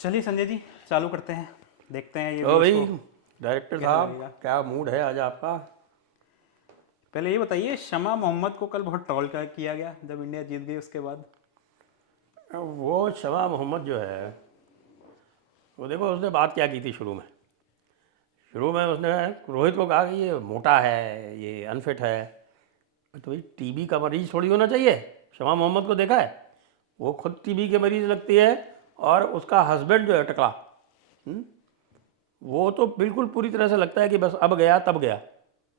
चलिए संजय जी, चालू करते हैं। देखते हैं ये तो व्यूज भाई, को डायरेक्टर कैसा साहब, लगेगा। क्या मूड है आज आपका? पहले ये बताइए, शमा मोहम्मद को कल बहुत ट्रोल किया गया जब इंडिया जीत गई उसके बाद। वो शमा मोहम्मद जो है, वो देखो उसने बात क्या की थी शुरू में उसने रोहित को कहा कि ये मोटा है, ये अनफिट है। तो भाई, टीबी का मरीज थोड़ी होना चाहिए। शमा मोहम्मद को देखा है, वो खुद टीबी के मरीज लगती है। और उसका हस्बैंड जो है टकला, हम्म, वो तो बिल्कुल पूरी तरह से लगता है कि बस अब गया तब गया।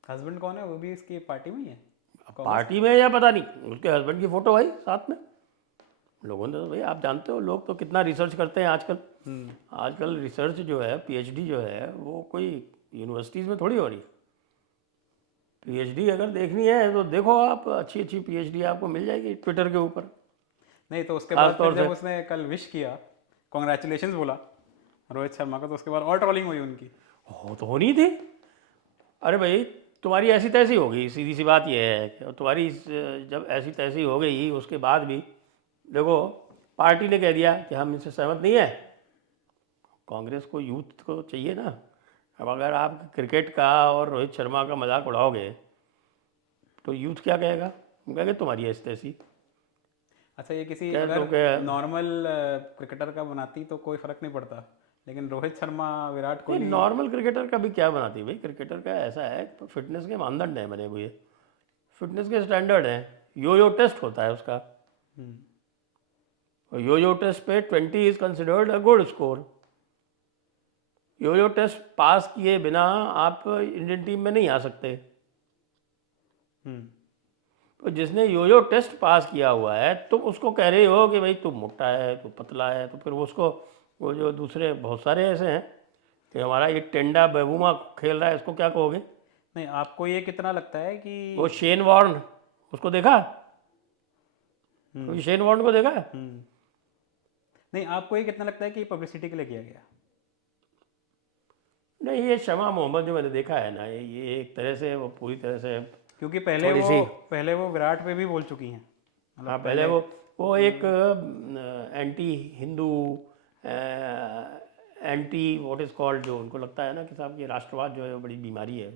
हस्बैंड कौन है? वो भी इसकी पार्टी में ही है, अब कांग्रेस में। पार्टी में या पता नहीं, उसके हस्बैंड की फोटो आई साथ में। लोगों ने तो भाई, आप जानते हो लोग तो कितना रिसर्च करते हैं आजकल। हम्म। आजकल रिसर्च जो है, पीएचडी जो है, वो कोई यूनिवर्सिटीज़ में थोड़ी हो रही। पीएचडी अगर देखनी है तो देखो, आप अच्छी अच्छी पीएचडी आपको मिल जाएगी ट्विटर के ऊपर। नहीं तो उसके खास बाद फिर तौर जब से उसने कल विश किया, कॉन्ग्रेचुलेशन बोला रोहित शर्मा को, तो उसके बाद और ट्रोलिंग हुई उनकी। हो तो होनी थी। अरे भाई, तुम्हारी ऐसी तैसी हो गई, सीधी सी बात यह है कि तुम्हारी जब ऐसी तैसी हो गई उसके बाद भी देखो, पार्टी ने कह दिया कि हम इनसे सहमत नहीं है। कांग्रेस को यूथ को चाहिए ना। अब अगर आप क्रिकेट का और रोहित शर्मा का मजाक उड़ाओगे तो यूथ क्या कहेगा? वो कहेंगे तुम्हारी ऐसी तैसी। अच्छा, ये किसी कह अगर तो क्या? नॉर्मल क्रिकेटर का बनाती तो कोई फर्क नहीं पड़ता, लेकिन रोहित शर्मा, विराट नहीं, कोहली। नॉर्मल क्रिकेटर का भी क्या बनाती भाई? क्रिकेटर का ऐसा है, तो फिटनेस के मानदंड हैं बने हुए, फिटनेस के स्टैंडर्ड हैं। यो यो टेस्ट होता है उसका। हम्म। और यो यो टेस्ट पे 20 is considered a good score. यो यो टेस्ट पास किए बिना आप इंडियन टीम में नहीं आ सकते। हम्म। तो जिसने यो यो टेस्ट पास किया हुआ है, तुम उसको कह रहे हो कि भाई तू मोटा है, तू पतला है, तो फिर वो उसको, वो जो दूसरे बहुत सारे ऐसे हैं कि हमारा ये टेंडा बेबूमा खेल रहा है, इसको क्या कहोगे? नहीं, आपको ये कितना लगता है कि। वो शेन वॉर्न, उसको देखा? हम्म। कभी शेन वॉर्न को देखा है? हम्म। नहीं, आपको ये कितना लगता है कि पब्लिसिटी के लिए किया गया? नहीं, ये शमा मोहम्मद जो मैंने देखा है ना, ये एक तरह से वो पूरी तरह से क्योंकि थोड़ी सी। पहले वो विराट पे भी बोल चुकी हैं, मतलब हाँ, पहले पहले। वो एक anti Hindu, anti what is called, जो उनको लगता है ना कि साहब ये राष्ट्रवाद जो है वो बड़ी बीमारी है।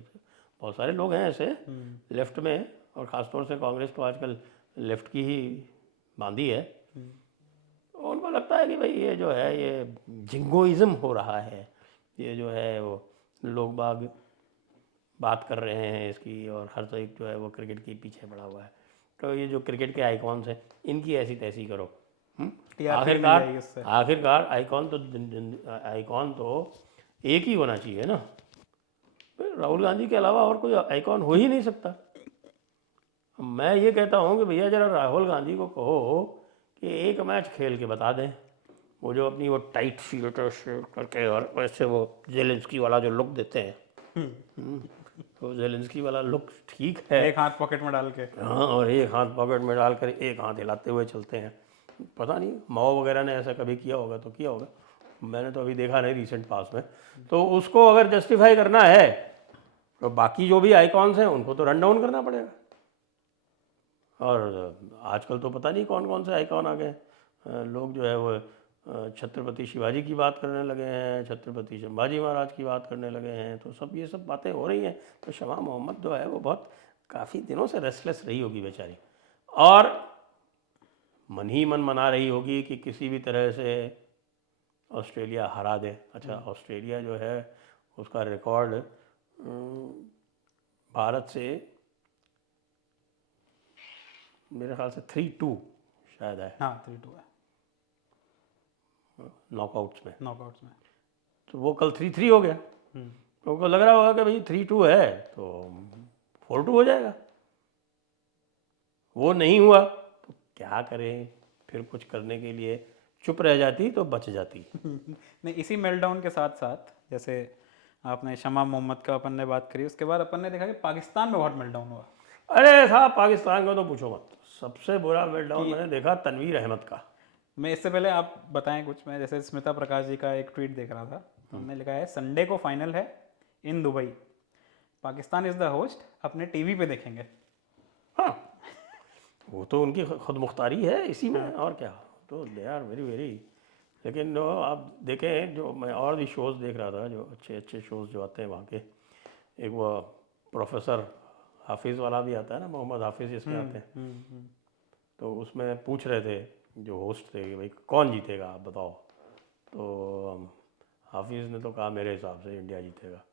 बहुत सारे लोग हैं ऐसे हम्म। लेफ्ट में, और ख़ासतौर से कांग्रेस तो आजकल लेफ्ट की ही बांधी है। हम्म। उनको लगता है कि भाई ये जो है ये जिंगोइज्म हो रहा है, ये जो है वो लोग बाग बात कर रहे हैं इसकी, और हर एक जो है वो क्रिकेट के पीछे पड़ा हुआ है। तो ये जो क्रिकेट के आइकॉन्स हैं, इनकी ऐसी तैसी करो। हम्म? टीआरपी मिल आखिरकार जाएगी उससे। आखिरकार आइकॉन तो एक ही होना चाहिए ना। फिर राहुल गांधी के अलावा और कोई आइकॉन हो ही नहीं सकता। मैं ये कहता हूँ कि भैया जरा राहुल गांधी को कहो कि एक मैच खेल के बता दें। वो जो अपनी वो टाइट फिल्टर्स करके और वैसे वो जेलेंस्की वाला जो लुक देते हैं, तो जेलेंस्की वाला लुक ठीक है। एक हाथ पॉकेट में डाल के। हाँ, और एक हाथ पॉकेट में डालकर एक हाथ हिलाते हुए चलते हैं। पता नहीं माओ वगैरह ने ऐसा कभी किया होगा तो किया होगा, मैंने तो अभी देखा नहीं रिसेंट पास में। तो उसको अगर जस्टिफाई करना है तो बाकी जो भी आइकॉन्स हैं उनको तो रन डाउन करना पड़ेगा। और आजकल तो पता नहीं कौन कौन से आइकॉन आ गए। लोग जो है वो छत्रपति शिवाजी की बात करने लगे हैं, छत्रपति संभाजी महाराज की बात करने लगे हैं, तो सब ये सब बातें हो रही हैं। तो शमा मोहम्मद जो है वो बहुत काफ़ी दिनों से रेस्टलेस रही होगी बेचारी, और मन ही मन मना रही होगी कि किसी भी तरह से ऑस्ट्रेलिया हरा दे। अच्छा, ऑस्ट्रेलिया जो है उसका रिकॉर्ड भारत से मेरे ख्याल से 3-2 शायद है हाँ, 3-2 है नॉकआउट्स में। नॉकआउट्स में। तो वो कल 3-3 हो गया। हम्म। तो उनको लग रहा होगा कि भाई 3-2 है तो 4-2 हो जाएगा। वो नहीं हुआ तो क्या करें? फिर कुछ करने के लिए चुप रह जाती तो बच जाती। नहीं, इसी मेल्टडाउन के साथ साथ, जैसे आपने शमा मोहम्मद का अपन ने बात करी, उसके बाद अपन ने देखा कि पाकिस्तान में बहुत मेल्टडाउन हुआ। अरे साहब, पाकिस्तान का तो पूछो मत। सबसे बुरा मेल्टडाउन कि मैंने देखा तनवीर अहमद का। मैं इससे पहले आप बताएं कुछ, मैं जैसे स्मिता प्रकाश जी का एक ट्वीट देख रहा था, उन्होंने लिखा है संडे को फाइनल है in Dubai, Pakistan is the host, अपने टीवी पे देखेंगे। हाँ, वो तो उनकी खुद मुख्तारी है इसी में, हाँ। और क्या। तो दे आर वेरी वेरी लेकिन जो आप देखें, जो मैं और भी शोज़ देख रहा था, जो अच्छे अच्छे शोज़ जो आते हैं वहाँ के, एक वो प्रोफेसर हाफिज़ वाला भी आता है ना, मोहम्मद हाफिज़ जिसमें आते हैं, तो उसमें पूछ रहे थे जो होस्ट थे कि भाई कौन जीतेगा आप बताओ। तो हाफिज़ ने तो कहा मेरे हिसाब से इंडिया जीतेगा,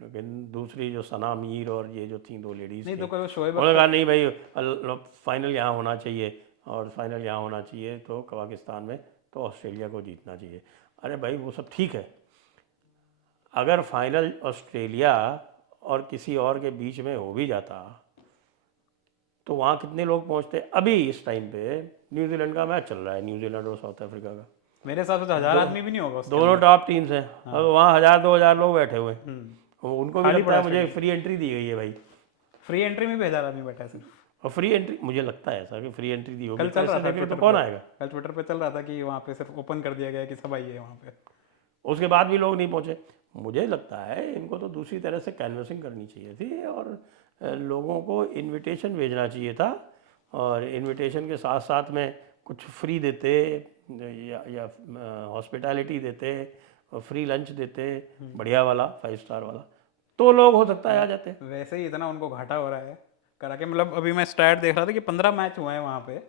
लेकिन दूसरी जो सना मीर और ये जो थी दो लेडीज़ नहीं थी, तो कोई शोएब उन्होंने अख्तर। कहा नहीं भाई फाइनल यहाँ होना चाहिए, और फाइनल यहाँ होना चाहिए तो पाकिस्तान में, तो ऑस्ट्रेलिया को जीतना चाहिए। अरे भाई वो सब ठीक है, अगर फाइनल ऑस्ट्रेलिया और किसी और के बीच में हो भी जाता तो वहाँ कितने लोग पहुँचते। अभी इस टाइम पे न्यूजीलैंड का मैच चल रहा है, न्यूजीलैंड और साउथ अफ्रीका का, मेरे हिसाब से तो 1000 आदमी भी नहीं होगा उसके दोनों अंदर। टॉप टीम्स हैं, अब वहाँ 1000-2000 लोग बैठे हुए हैं, उनको भी खाली लगता पड़ा है है मुझे स्टेडियम। फ्री एंट्री दी गई है भाई, फ्री एंट्री में भी 1000 आदमी बैठा है सिर्फ। और फ्री एंट्री मुझे लगता है ऐसा कि फ्री एंट्री दी होगी, कल चल रहा पैसे था देंगे तो ट्विटर कौन पे, आएगा। कल ट्विटर पे चल रहा था कि वहाँ पे सिर्फ ओपन कर दिया गया है कि सब आइए वहाँ पे। उसके बाद भी लोग नहीं पहुँचे। मुझे लगता है इनको तो दूसरी तरह से कैनवसिंग करनी चाहिए थी, और लोगों को इनविटेशन भेजना चाहिए था, और इनविटेशन के साथ साथ में कुछ फ्री देते, या हॉस्पिटैलिटी देते, और फ्री लंच देते बढ़िया वाला 5 स्टार वाला, तो लोग हो सकता है आ जाते। वैसे ही इतना उनको घाटा हो रहा है करा के, मतलब अभी मैं स्टैट देख रहा था कि 15 मैच हुए हैं वहाँ पे,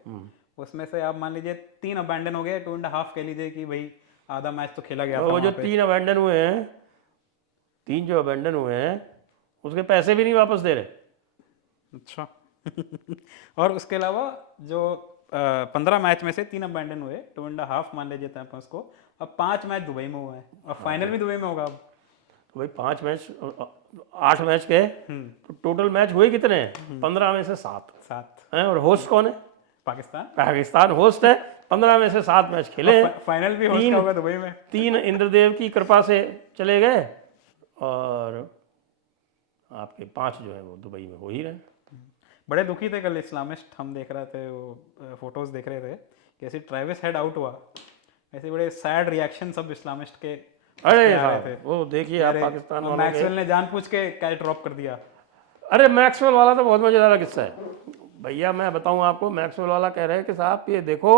उसमें से आप मान लीजिए 3 अबैंडन हो गए, 2.5 कह लीजिए कि भाई आधा मैच तो खेला गया तो था वो जो वहाँ पे। 3 अबैंडन हुए हैं, 3 जो अबैंडन हुए हैं उसके पैसे भी नहीं वापस दे रहे। अच्छा। और उसके अलावा जो 15 मैच में से 3 अबैंडन हुए, 2.5 मान लीजिए था उसको, अब 5 मैच दुबई में हुए हैं और फाइनल भी दुबई में होगा अब। तो भाई 5 मैच, 8 मैच के, तो टोटल मैच हुए कितने हैं, 15 में से 7 7। हैं, और होस्ट कौन है, पाकिस्तान। पाकिस्तान होस्ट है। 15 में से 7 मैच खेले हैं, फाइनल भी होस्ट का होगा दुबई में। 3 इंद्रदेव की कृपा से चले गए, और आपके 5 जो है वो दुबई में हो ही रहे। बड़े दुखी थे कल इस्लामिस्ट, हम देख रहे थे वो फोटोज देख रहे थे कैसे ट्रेविस हेड आउट हुआ, ऐसे बड़े सैड रिएक्शन सब इस्लामिस्ट के अरे आ रहे थे। वो देखिए आप अरे पाकिस्तान वालों मैक्सवेल ने जानबूझ के कैच ड्रॉप कर दिया। अरे मैक्सवेल वाला तो बहुत मजेदार किस्सा है भैया, मैं बताऊं आपको। मैक्सवेल वाला कह रहे हैं कि साहब ये देखो,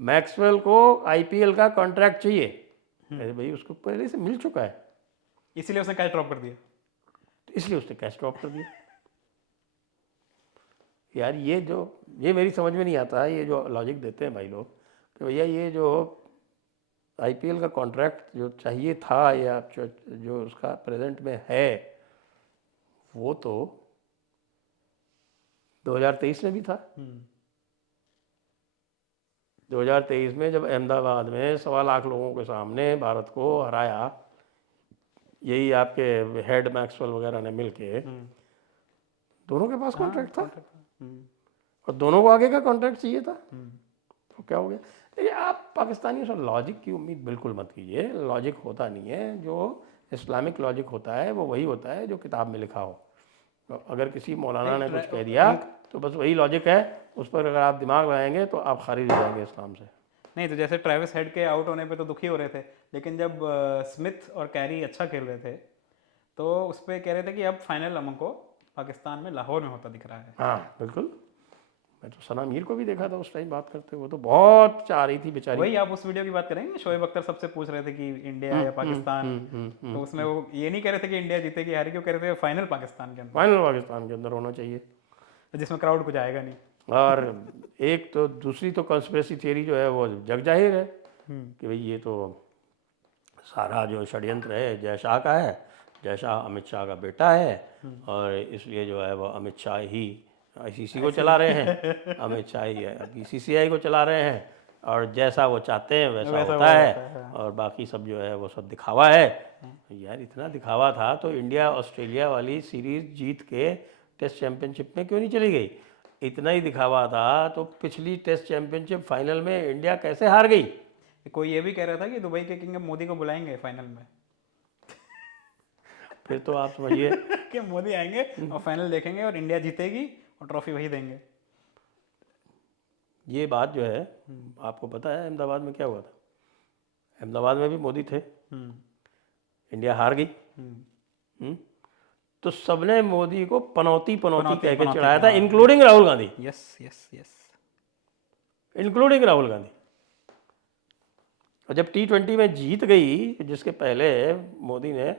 मैक्सवेल को आईपीएल का कॉन्ट्रैक्ट चाहिए। अरे भाई उसको पहले से मिल चुका है, इसीलिए उसने कैच ड्रॉप कर दिया। तो इसलिए उसने कैच ड्रॉप कर दिया। यार ये मेरी समझ में नहीं आता है, ये जो लॉजिक देते हैं भाई लोग कि भैया ये जो आईपीएल का कॉन्ट्रैक्ट जो चाहिए था, या जो उसका प्रेजेंट में है, वो तो 2023 में भी था। 2023 में जब अहमदाबाद में 1.25 लाख लोगों के सामने भारत को हराया, यही आपके हेड मैक्सवेल वगैरह ने मिलके, दोनों के पास कॉन्ट्रैक्ट था, और दोनों को आगे का कॉन्ट्रैक्ट चाहिए था। तो क्या हो गया। देखिए आप पाकिस्तानियों से लॉजिक की उम्मीद बिल्कुल मत कीजिए, लॉजिक होता नहीं है। जो इस्लामिक लॉजिक होता है वो वही होता है जो किताब में लिखा हो। तो अगर किसी मौलाना ने कुछ कह दिया तो बस वही लॉजिक है, उस पर अगर आप दिमाग लगाएंगे तो आप खारिज हो जाएंगे इस्लाम से। नहीं तो जैसे ट्रेविस हेड के आउट होने पे तो दुखी हो रहे थे, लेकिन जब स्मिथ और कैरी अच्छा खेल रहे थे तो उस पर कह रहे थे कि अब फाइनल हमको पाकिस्तान में लाहौर में होता दिख रहा है। हाँ बिल्कुल, मैं तो सना मीर को भी देखा था उस टाइम बात करते, वो तो बहुत चाह रही थी बेचारी। वही आप उस वीडियो की बात करेंगे, शोएब अख्तर सबसे पूछ रहे थे कि इंडिया या पाकिस्तान, तो उसमें वो ये नहीं कह रहे थे कि इंडिया जीतेगी हारेगी, वो कह रहे थे फाइनल पाकिस्तान के अंदर, फाइनल पाकिस्तान के अंदर होना चाहिए, जिसमें क्राउड कुछ आएगा नहीं। और एक तो दूसरी तो कंस्पिरेसी थियरी जो है वो जग जाहिर है कि भाई ये तो सारा जो षड्यंत्र है जय शाह का है, जय शाह अमित शाह का बेटा है, और इसलिए जो है वो अमित शाह ही आईसीसी को चला रहे हैं, अमित शाह ही बीसीसीआई को चला रहे हैं, और जैसा वो चाहते हैं वैसा होता है, और बाकी सब जो है वो सब दिखावा है। यार इतना दिखावा था तो इंडिया ऑस्ट्रेलिया वाली सीरीज जीत के टेस्ट चैंपियनशिप में क्यों नहीं चली गई। इतना ही दिखावा था तो पिछली टेस्ट चैंपियनशिप फाइनल में इंडिया कैसे हार गई। कोई ये भी कह रहा था कि दुबई के किंग मोदी को बुलाएंगे फाइनल में। फिर तो आप समझिए कि मोदी आएंगे और फाइनल देखेंगे और इंडिया जीतेगी और ट्रॉफी वही देंगे। ये बात जो है आपको पता है अहमदाबाद में क्या हुआ था। अहमदाबाद में भी मोदी थे, इंडिया हार गई, तो सबने मोदी को पनौती पनौती कह के चढ़ाया था, including Rahul Gandhi. Yes yes yes, including Rahul Gandhi. और जब T20 में जीत गई, जिसके पहले मोदी ने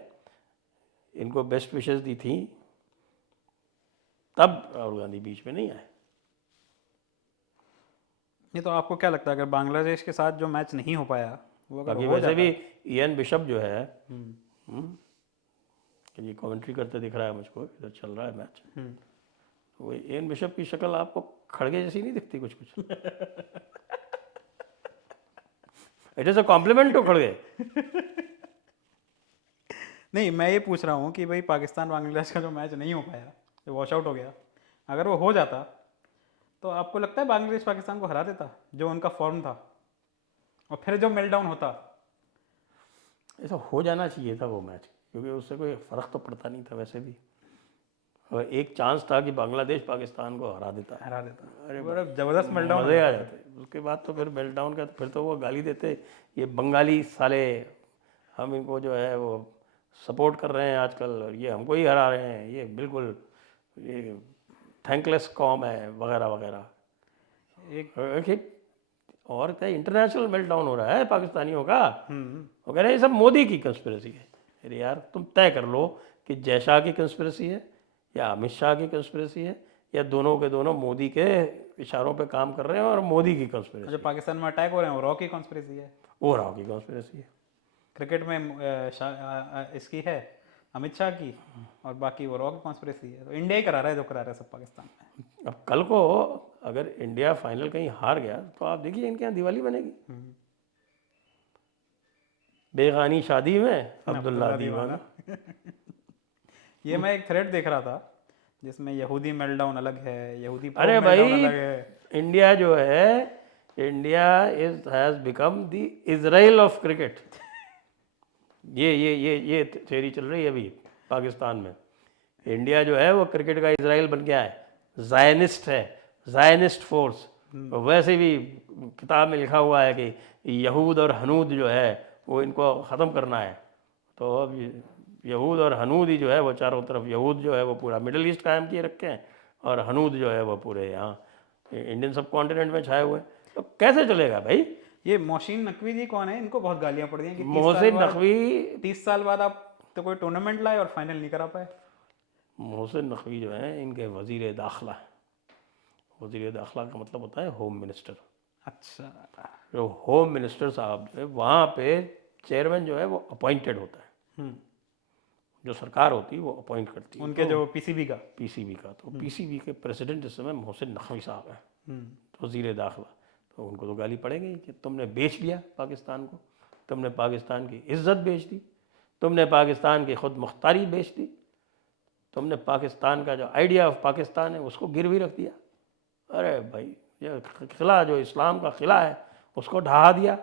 इनको बेस्ट विशेस दी थी, तब राहुल गांधी बीच में नहीं आए। नहीं तो आपको क्या लगता है अगर बांग्लादेश के साथ जो मैच नहीं हो पाया वो अगर बाकी हो वैसे जाता? भी इयन बिशप जो है, हम्म, ये कमेंट्री करते दिख रहा है मुझको, इधर चल रहा है मैच, हम्म। वो इयन बिशप की शक्ल आपको खड़गे जैसी नहीं दिखती कुछ कुछ? It is a compliment to खड़गे। नहीं, मैं ये पूछ रहा हूँ कि भाई पाकिस्तान बांग्लादेश का जो मैच नहीं हो पाया, जो वॉश आउट हो गया, अगर वो हो जाता तो आपको लगता है बांग्लादेश पाकिस्तान को हरा देता जो उनका फॉर्म था, और फिर जो मेल्टडाउन होता? ऐसा हो जाना चाहिए था वो मैच, क्योंकि उससे कोई फ़र्क तो पड़ता नहीं था वैसे भी, और एक चांस था कि बांग्लादेश पाकिस्तान को हरा देता। हरा देता, अरे बड़ा जबरदस्त मेल्टडाउन हो मज़े आ जाता फिर। जाते। उसके बाद तो फिर मेल्टडाउन का, फिर तो वो गाली देते, ये बंगाली साले, हम इनको जो है वो सपोर्ट कर रहे हैं आजकल, और ये हमको ही हरा रहे हैं, ये बिल्कुल ये थैंकलेस कॉम है, वगैरह वगैरह। एक और क्या इंटरनेशनल मेल्टडाउन हो रहा है पाकिस्तानियों का, हम्म, वो कह रहे हैं ये सब मोदी की कंस्पिरेसी है। अरे यार तुम तय कर लो कि जय शाह की कंस्पिरेसी है या अमित शाह की कंस्पिरेसी है, या दोनों के दोनों मोदी के इशारों पे काम कर रहे हैं और मोदी की जो कंस्पिरेसी, पाकिस्तान में अटैक हो रहे हैं वो रॉ की कॉन्स्पिरेसी है। वो राव की कंस्पिरेसी है। क्रिकेट में इसकी है अमित शाह की, और बाकी वो रॉ की कॉन्स्पिरेसी है। तो इंडिया ही करा रहा है जो करा रहा है सब पाकिस्तान में। अब कल को अगर इंडिया फाइनल कहीं हार गया तो आप देखिए इनके यहाँ दिवाली बनेगी, बेगानी शादी में अब्दुल्ला अब्दुल्ला दीवाना। दीवाना। ये मैं एक थ्रेड देख रहा था जिसमें यहूदी मेल्टडाउन अलग है, यहूदी प्रो अरे मेल्टडाउन भाई, अलग है। इंडिया जो है, India is has become the Israel of cricket. ये थ्योरी चल रही है अभी पाकिस्तान में। इंडिया जो है वो क्रिकेट का इजराइल बन गया है, जायनिस्ट है, जायनिस्ट फोर्स। वैसे भी किताब में लिखा हुआ है कि यहूद और हनूद जो है वो इनको ख़त्म करना है। तो अब यहूद और हनूद ही जो है वो चारों तरफ, यहूद जो है वो पूरा मिडिल ईस्ट कायम किए रखे हैं, और हनूद जो है वो पूरे यहाँ इंडियन सब कॉन्टिनेंट में छाए हुए हैं। तो कैसे चलेगा भाई? ये मोहसिन नकवी जी कौन है? इनको बहुत गालियां पड़ रही हैं कि मोहसिन नकवी, 30 साल बाद आप तो कोई टूर्नामेंट लाए और फाइनल नहीं करा पाए। मोहसिन नकवी जो है इनके वज़ीर दाखिला है। वज़ीर दाखिला का मतलब होता है होम मिनिस्टर। अच्छा। जो होम मिनिस्टर साहब जो है वहाँ पे चेयरमैन जो है वो अपॉइंटेड होता है, हम्म, जो सरकार होती है वो अपॉइंट करती है। उनके जो पीसीबी का। पीसीबी का, तो पीसीबी के प्रेसिडेंट इस समय मोहसिन नकवी साहब हैं, वज़ीर दाखिला। तो उनको तो गाली पड़ेगी कि तुमने बेच दिया पाकिस्तान को, तुमने पाकिस्तान की इज्जत बेच दी, तुमने पाकिस्तान की खुद मुख्तारी बेच दी, तुमने पाकिस्तान का जो आइडिया ऑफ पाकिस्तान है उसको गिरवी रख दिया। अरे भाई, ये किला जो इस्लाम का किला है उसको ढहा दिया।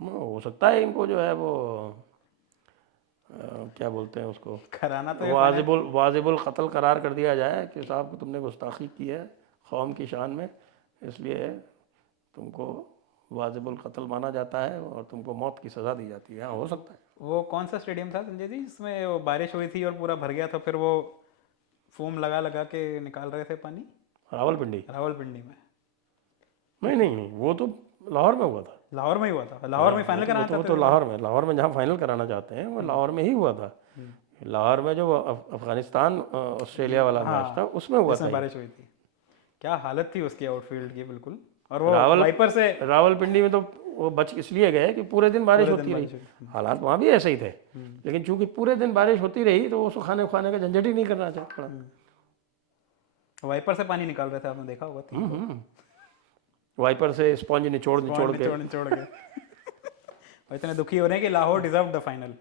हो सकता है इनको जो है वो क्या बोलते हैं उसको, कराना तो ये वाजिबुल कत्ल करार कर दिया जाए कि साहब को तुमने गुस्ताखी की है कौम की शान में, इसलिए तुमको वाजिबुल कत्ल माना जाता है और तुमको मौत की सज़ा दी जाती है। हाँ, हो सकता है। वो कौन सा स्टेडियम था संजय जी जिसमें वो बारिश हुई थी और पूरा भर गया था, फिर वो फोम लगा लगा के निकाल रहे थे पानी? रावलपिंडी? रावलपिंडी में? नहीं नहीं नहीं, वो तो लाहौर में हुआ था। लाहौर में ही हुआ था। लाहौर में फाइनल कराना वो चाहते तो थे। लाहौर में जहाँ फाइनल कराना चाहते हैं वो लाहौर में ही हुआ था। लाहौर में जो अफगानिस्तान ऑस्ट्रेलिया वाला मैच था उसमें हुआ था इसमें ये। बारिश हुई थी। क्या हालत थी उसकी आउटफील्ड की, बिल्कुल। और वो रावल वाइपर से रावलपिंडी में तो वो बच इसलिए गए कि पूरे दिन बारिश होती रही। हालात वहाँ भी ऐसे ही थे, लेकिन चूंकि पूरे दिन बारिश होती रही तो वो सुखाने उखाने का झंझट ही नहीं करना पड़ा। वाइपर से पानी निकाल रहे थे, आपने देखा होगा। थी वाइपर से स्पॉन्ज निचोड़ के निचोड़ के। और इतने दुखी हो रहे हैं कि लाहौर डिजर्व द फाइनल।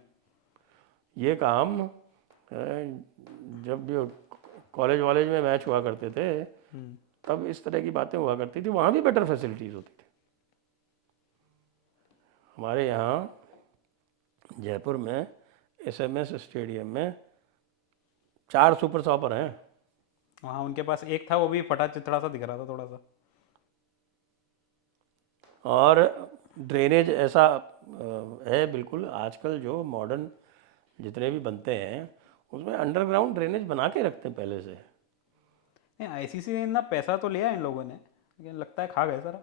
ये काम जब भी कॉलेज वॉलेज में मैच हुआ करते थे तब इस तरह की बातें हुआ करती थी। वहाँ भी बेटर फैसिलिटीज़ होती थी। हमारे यहाँ जयपुर में एसएमएस स्टेडियम में 4 सुपर सॉपर हैं। वहाँ उनके पास एक था, वो भी फटा चिथड़ा सा दिख रहा था थोड़ा सा। और ड्रेनेज ऐसा है बिल्कुल, आजकल जो मॉडर्न जितने भी बनते हैं उसमें अंडरग्राउंड ड्रेनेज बना के रखते हैं पहले से। नहीं, आईसीसी ने इतना पैसा तो लिया इन लोगों ने, लेकिन लगता है खा गए सारा।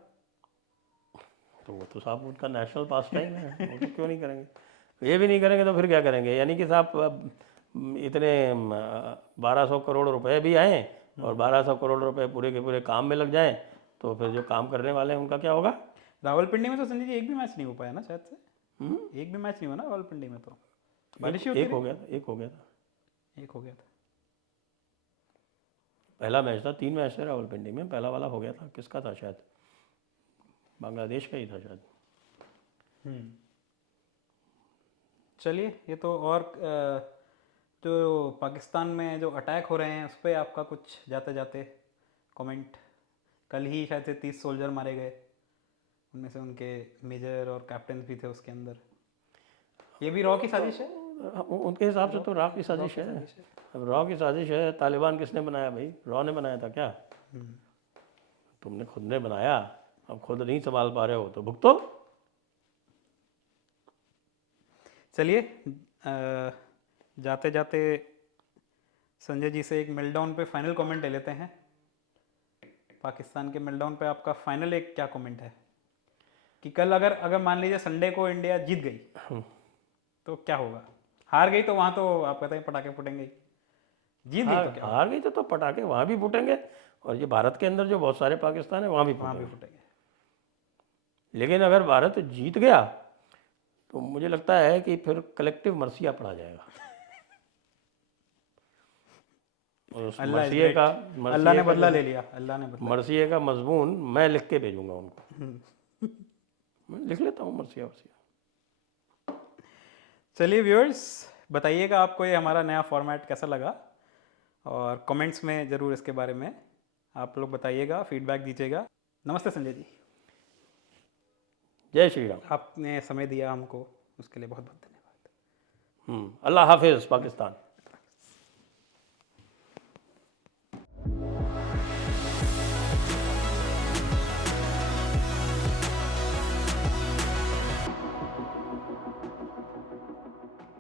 तो वो तो साहब उनका नेशनल पास टाइम है, वो तो क्यों नहीं करेंगे। ये भी नहीं करेंगे तो फिर क्या करेंगे। यानी कि साहब अब इतने 1200 करोड़ रुपए भी आए और 1200 करोड़ रुपए पूरे के पूरे काम में लग जाएं, तो फिर जो काम करने वाले हैं उनका क्या होगा। रावलपिंडी में तो संजय जी एक भी मैच नहीं हो पाया ना शायद से। एक भी मैच नहीं हुआ ना रावलपिंडी में, तो बारिश ही होती एक हो गया था, एक हो गया था, रही। एक हो गया था। पहला मैच था, 3 मैच थे रावलपिंडी में, पहला वाला हो गया था। किसका था, शायद बांग्लादेश का ही था शायद। चलिए, ये तो और जो पाकिस्तान में जो अटैक हो रहे हैं उस पर आपका कुछ जाते जाते कमेंट। कल ही शायद से 30 सोल्जर मारे गए, उनमें से उनके मेजर और कैप्टन भी थे उसके अंदर। ये भी रॉ की साजिश है उनके हिसाब से तो रॉ की साजिश है। अब रॉ की साजिश है, तालिबान किसने बनाया भाई, रॉ ने बनाया था क्या। तुमने खुद ने बनाया, अब खुद नहीं संभाल पा रहे हो तो भुगतो। चलिए, जाते जाते संजय जी से एक मेल्टडाउन पे फाइनल कमेंट ले लेते हैं। पाकिस्तान के मेल्टडाउन पे आपका फाइनल एक क्या कमेंट है कि कल अगर मान लीजिए संडे को इंडिया जीत गई तो क्या होगा। हार गई तो वहाँ तो आप कहते हैं पटाखे फूटेंगे ही। जीत गई तो क्या होगा? हार गई तो पटाखे वहाँ भी फूटेंगे, और ये भारत के अंदर जो बहुत सारे पाकिस्तान है वहाँ भी फूटेंगे। लेकिन अगर भारत जीत गया तो मुझे लगता है कि फिर कलेक्टिव मर्सिया पढ़ा जाएगा। और उस मर्सिये का, अल्लाह ने बदला ले लिया, अल्लाह ने बदला। मर्सिये का मजमून मैं लिख के भेजूंगा उनको। मैं लिख लेता हूँ मर्सिया वर्सिया। चलिए व्यूअर्स, बताइएगा आपको ये हमारा नया फॉर्मेट कैसा लगा, और कमेंट्स में ज़रूर इसके बारे में आप लोग बताइएगा, फीडबैक दीजिएगा। नमस्ते संजय जी। जय श्री राम। आपने समय दिया हमको, उसके लिए बहुत बहुत धन्यवाद। अल्लाह हाफिज़ पाकिस्तान।